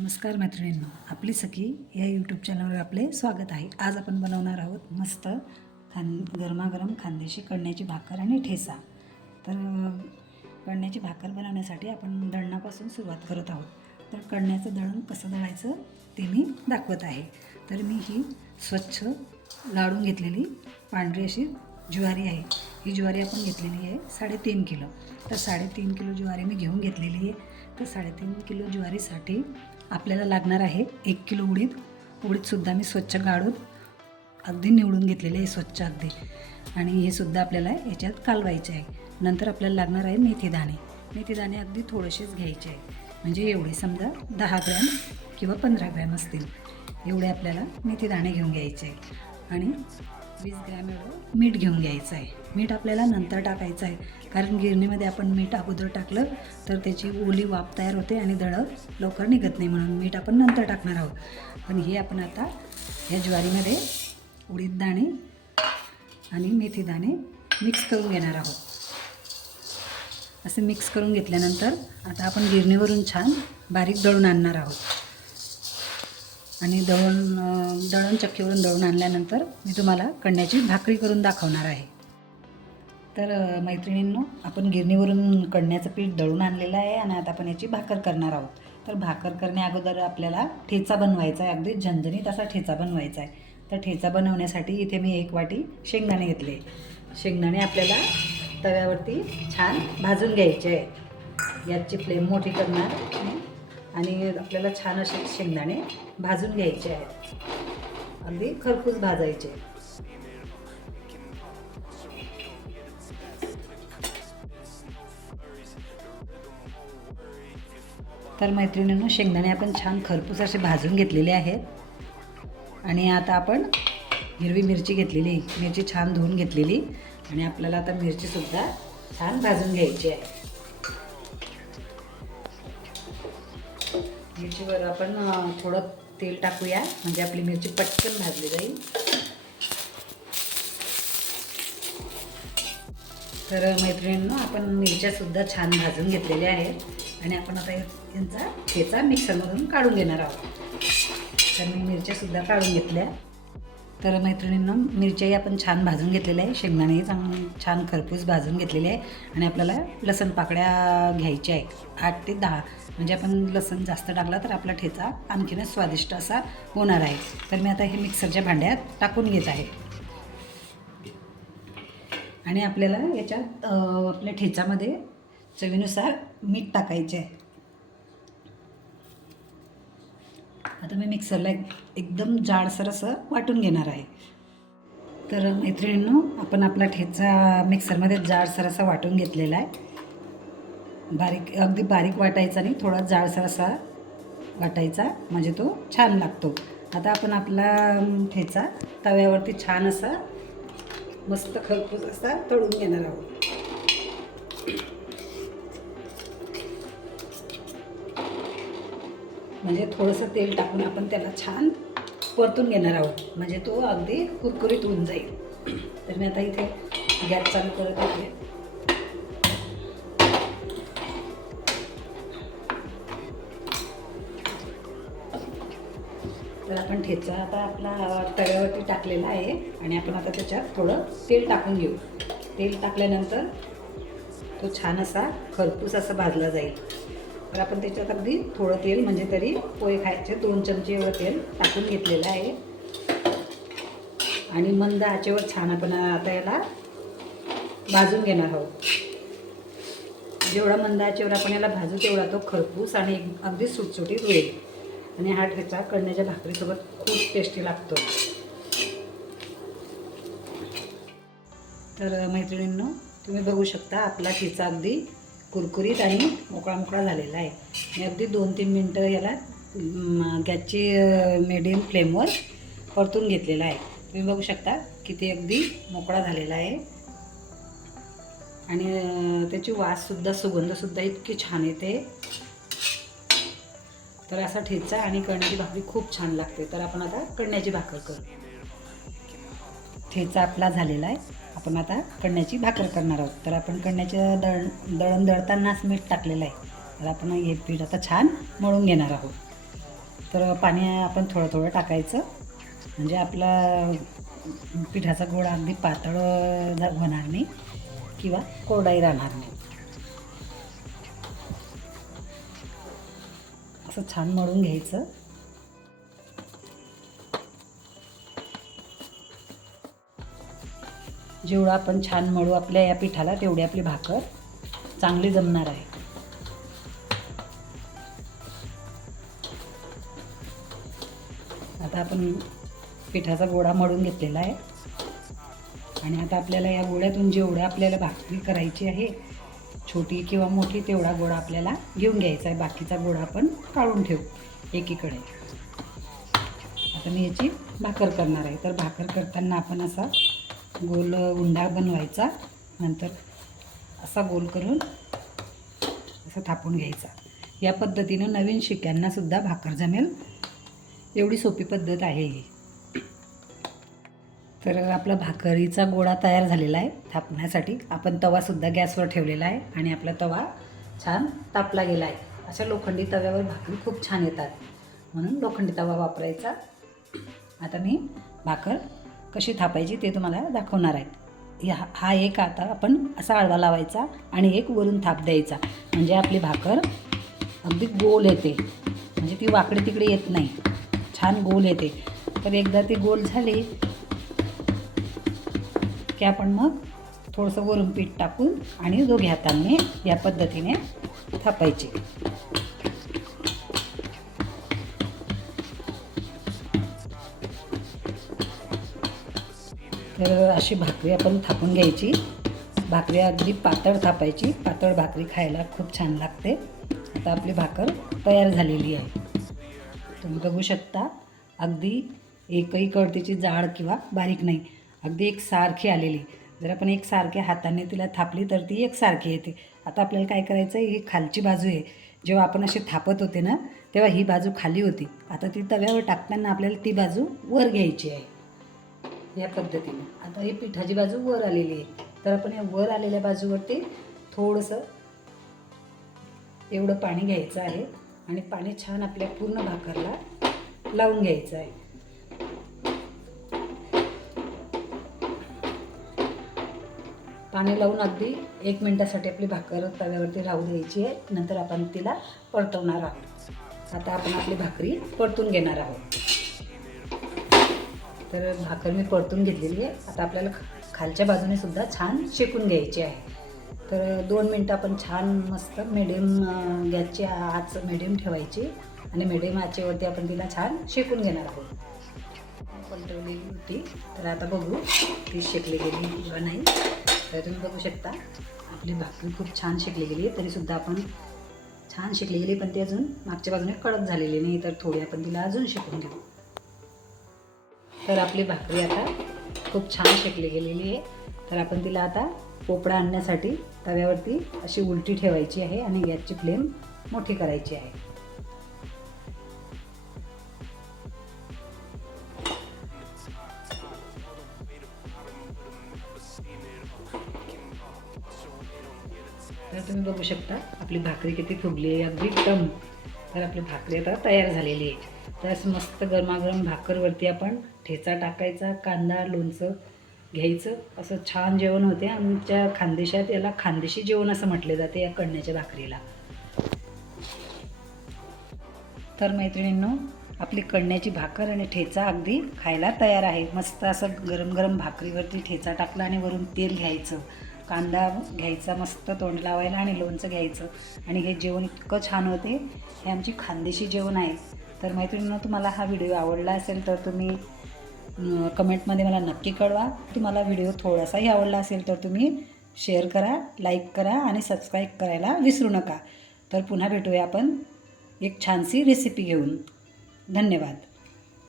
नमस्कार मैत्रिणींनो आपली सखी या यूट्यूब चॅनलवर आपले स्वागत आहे. आज आपण बनवणार आहोत मस्त खान गरमागरम खांद्याशी कणण्याची भाकर आणि ठेसा. तर कडण्याची भाकर बनवण्यासाठी आपण दळणापासून सुरुवात करत आहोत. तर कणण्याचं दळण कसं दळायचं ते मी दाखवत आहे. तर मी ही स्वच्छ लाडून घेतलेली पांढरी अशी ज्वारी आहे. ही ज्वारी आपण घेतलेली आहे साडेतीन किलो. तर साडेतीन किलो ज्वारी मी घेऊन घेतलेली आहे. तर साडेतीन किलो ज्वारीसाठी आपल्याला लागणार आहे एक किलो उडीद. उडीदसुद्धा मी स्वच्छ गाळून अगदी निवडून घेतलेले आहे स्वच्छ अगदी. आणि हे सुद्धा आपल्याला याच्यात कालवायचे आहे. नंतर आपल्याला लागणार आहे मेथीदाणे मेथीदाणे अगदी थोडेसेच घ्यायचे आहे. म्हणजे एवढे समजा दहा ग्रॅम किंवा पंधरा ग्रॅम असतील. एवढे आपल्याला मेथीदाणे घेऊन घ्यायचे आहे. आणि वीस ग्रॅम एवढं मीठ घेऊन घ्यायचं आहे. मीठ आपल्याला नंतर टाकायचं आहे. कारण गिरणीमध्ये आपण मीठ अगोदर टाकलं तर त्याची ओली वाफ तयार होते आणि दळं लवकर निघत नाही म्हणून मीठ आपण नंतर टाकणार आहोत. पण हे आपण आता ह्या ज्वारीमध्ये उडीद दाणे आणि मेथी दाणे मिक्स करून घेणार आहोत. असे मिक्स करून घेतल्यानंतर आता आपण गिरणीवरून छान बारीक दळून आणणार आहोत. आणि दळून दळण चक्कीवरून दळून आणल्यानंतर मी तुम्हाला कण्याची भाकरी करून दाखवणार आहे. तर मैत्रिणींनो आपण गिरणीवरून कण्याचं पीठ दळून आणलेलं आहे आणि आता आपण याची भाकर करणार आहोत. तर भाकर करण्या अगोदर आपल्याला ठेचा बनवायचा आहे. अगदी झणझणीत असा ठेचा बनवायचा आहे. तर ठेचा बनवण्यासाठी इथे मी एक वाटी शेंगदाणे घेतले. शेंगदाणे आपल्याला तव्यावरती छान भाजून घ्यायचे आहे. याची फ्लेम मोठी करणार. आणि आपल्याला छान असे शेंगदाणे भाजून घ्यायचे आहेत. अगदी खरपूस भाजायचे तर मैत्रिणींनो शेंगदाणे आपण छान खरपूस असे भाजून घेतलेले आहेत. आणि आता आपण हिरवी मिरची घेतलेली मिरची छान धुवून घेतलेली. आणि आपल्याला आता मिरचीसुद्धा छान भाजून घ्यायची आहे. मिरचीवर आपण थोडं तेल टाकूया. म्हणजे आपली मिरची पटकन भाजली जाईल. तर मैत्रिणींनो आपण मिरच्यासुद्धा छान भाजून घेतलेल्या आहेत. आणि आपण आता यांचा ठेचा मिक्सरमधून काढून घेणार आहोत. तर मी मिरच्यासुद्धा काढून घेतल्या. तर मैत्रिणींना मिरच्याही आपण छान भाजून घेतलेल्या आहे. शेंगदाणेही चांग छान खरपूस भाजून घेतलेले आहे. आणि आपल्याला लसण पाकळ्या घ्यायच्या आहे आठ ते दहा. म्हणजे आपण लसण जास्त टाकला तर आपला ठेचा आणखीनच स्वादिष्ट असा होणार आहे. तर मी आता हे मिक्सरच्या भांड्यात टाकून घेत आहे. आणि आपल्याला याच्यात आपल्या ठेचामध्ये चवीनुसार मीठ टाकायचे आहे. आता मी मिक्सरला एक- एकदम जाडसर असं वाटून घेणार आहे. तर मैत्रिणींनो आपण आपला ठेचा मिक्सरमध्ये जाडसर असा वाटून घेतलेला आहे. बारीक अगदी बारीक वाटायचा नाही थोडा जाडसर असा वाटायचा म्हणजे तो छान लागतो. आता आपण आपला ठेचा तव्यावरती छान असा मस्त खरपूस असा तळून घेणार आहोत. म्हणजे थोडंसं तेल टाकून आपण त्याला छान परतून घेणार आहोत. म्हणजे तो अगदी कुरकुरीत होऊन जाईल. तर मी आता इथे गॅस चालू करत आहे. तर आपण ठेचा आता आपला तव्यावरती टाकलेला आहे आणि आपण आता त्याच्यात थोडं तेल टाकून घेऊ. तेल टाकल्यानंतर तो छान असा खरपूस असा भाजला जाईल. तर आपण त्याच्यात अगदी थोडं तेल म्हणजे तरी पोहे खायचे दोन चमचे एवढं तेल टाकून घेतलेलं आहे. आणि मंद आचेवर छान आपण आता याला भाजून घेणार आहोत. जेवढा मंद आचेवर आपण याला भाजू तेवढा तो खरपूस आणि अगदी सुटसुटीत होईल. आणि हा ठेचा कळण्याच्या भाकरीसोबत खूप टेस्टी लागतो. तर मैत्रिणींनो तुम्ही बघू शकता आपला ठेचा अगदी कुरकुरीत आणि मोकळा मोकळा झालेला आहे. मी अगदी दोन तीन मिनटं याला गॅसची मिडियम फ्लेमवर परतून घेतलेला आहे. तुम्ही बघू शकता किती अगदी मोकळा झालेला आहे. आणि त्याची वाससुद्धा सुगंधसुद्धा इतकी छान येते. तर असा ठेचा आणि कळण्याची भाकरी खूप छान लागते. तर आपण आता कळण्याची भाकर करू ठेचा आपला झालेला आहे. आपण आता कण्याची भाकर करणार आहोत. तर आपण कण्याचं दळ दळण दळतानाच मीठ टाकलेलं आहे. तर आपण हे पीठ आता छान मळून घेणार आहोत. तर पाणी आपण थोडं थोडं टाकायचं. म्हणजे आपला पिठाचा गोळा अगदी पातळ होणार नाही किंवा कोरडाही राहणार नाही. असं छान मळून घ्यायचं. जेवढं आपण छान मळू आपल्या या पिठाला तेवढी आपली भाकर चांगली जमणार आहे. आता आपण पिठाचा गोळा मळून घेतलेला आहे. आणि आता आपल्याला या गोळ्यातून जेवढं आपल्याला भाकरी करायची आहे छोटी किंवा मोठी तेवढा गोळा आपल्याला घेऊन घ्यायचा आहे. बाकीचा गोळा आपण काढून ठेवू एकीकडे. आता मी याची भाकर करणार आहे. तर भाकर करताना आपण असा गोल उंडा बनवायचा. नंतर असा गोल करून असं थापून घ्यायचा. या पद्धतीनं नवीन शिक्यांनासुद्धा भाकर जमेल. एवढी सोपी पद्धत आहे ही. तर आपला भाकरीचा गोळा तयार झालेला आहे थापण्यासाठी. आपण तवासुद्धा गॅसवर ठेवलेला आहे आणि आपला तवा छान तापला गेला आहे. अशा लोखंडी तव्यावर भाकरी खूप छान येतात. म्हणून लोखंडी तवा वापरायचा. आता मी भाकर कशी थापायची ते तुम्हाला दाखवणार आहे या हा एक आता आपण असा आडवा लावायचा आणि एक वरून थाप द्यायचा. म्हणजे आपली भाकर अगदी गोल येते. म्हणजे ती वाकडे तिकडे येत नाही. छान गोल येते. तर एकदा ती गोल झाली की आपण मग थोडंसं वरून पीठ टाकून आणि दोघे हातांनी या पद्धतीने थापायचे. तर अशी भाकरी आपण थापून घ्यायची. भाकरी अगदी पातळ थापायची. पातळ भाकरी खायला खूप छान लागते. आता आपली भाकर तयार झालेली आहे. तुम्ही बघू शकता अगदी एकही कळतीची जाड किंवा बारीक नाही. अगदी एक सारखी आलेली. जर आपण एक सारख्या हाताने तिला थापली तर ती एक सारखी येते. आता आपल्याला काय करायचं आहे? ही खालची बाजू आहे. जेव्हा आपण अशी थापत होते ना तेव्हा ही बाजू खाली होती. आता ती तव्यावर टाकताना आपल्याला ती बाजू वर घ्यायची आहे. या पद्धतीने. आता ही पिठाची बाजू वर आलेली आहे. तर आपण या वर आलेल्या बाजूवरती थोडंसं एवढं पाणी घ्यायचं आहे आणि पाणी छान आपल्या पूर्ण भाकरला लावून घ्यायचं आहे. पाणी लावून अगदी एक मिनटासाठी आपली भाकर तव्यावरती राहू द्यायची आहे. नंतर आपण तिला परतवणार आहोत. आता आपण आपली भाकरी परतून घेणार आहोत. तर भाकर मी परतून घेतलेली आहे. आता आपल्याला ख- खालच्या बाजूने सुद्धा छान शेकून घ्यायची आहे. तर दोन मिनटं आपण छान मस्त मिडियम गॅसची आच मिडियम ठेवायची आणि मिडियम आचेवरती आपण तिला छान शेकून घेणार आहोत. पलटवलेली होती तर आता बघू ती शेकली गेली किंवा नाही. तर तुम्ही बघू शकता आपली भाकरी खूप छान शेकली गेली आहे तरीसुद्धा आपण छान शेकली गेली पण ती अजून मागच्या बाजूने कडक झालेली नाही. तर थोडी आपण तिला अजून शेकून घेऊ. तर आपली भाकरी आता खूप छान शेकली गेलेली आहे. तर आपण तिला आता पोपडा आणण्यासाठी तव्यावरती अशी उलटी ठेवायची आहे आणि गॅसची फ्लेम मोठी करायची आहे. तर तुम्ही बघू शकता आपली भाकरी किती फुगली आहे. अगदी टम. तर आपली भाकरी आता तयार झालेली आहे. तर मस्त गरमागरम भाकरवरती आपण ठेचा टाकायचा कांदा लोणचं घ्यायचं. असं छान जेवण होते. आमच्या खानदेशात याला खानदेशी जेवण असं म्हटले जाते या कण्याच्या भाकरीला. तर मैत्रिणींनो आपली कण्याची भाकर आणि ठेचा अगदी खायला तयार आहे. मस्त असं गरम गरम भाकरीवरती ठेचा टाकला आणि वरून तेल घ्यायचं. कांदा घ्यायचा मस्त तोंड लावायला आणि लोणचं घ्यायचं. आणि हे जेवण इतकं छान होते. हे आमची खानदेशी जेवण आहे. तर मैत्रिणीनं तुम्हाला हा व्हिडिओ आवडला असेल तर तुम्ही कमेंटमध्ये मला नक्की कळवा. तुम्हाला व्हिडिओ थोडासाही आवडला असेल तर तुम्ही शेअर करा लाईक करा आणि सबस्क्राईब करायला विसरू नका. तर पुन्हा भेटूया आपण एक छानशी रेसिपी घेऊन. धन्यवाद.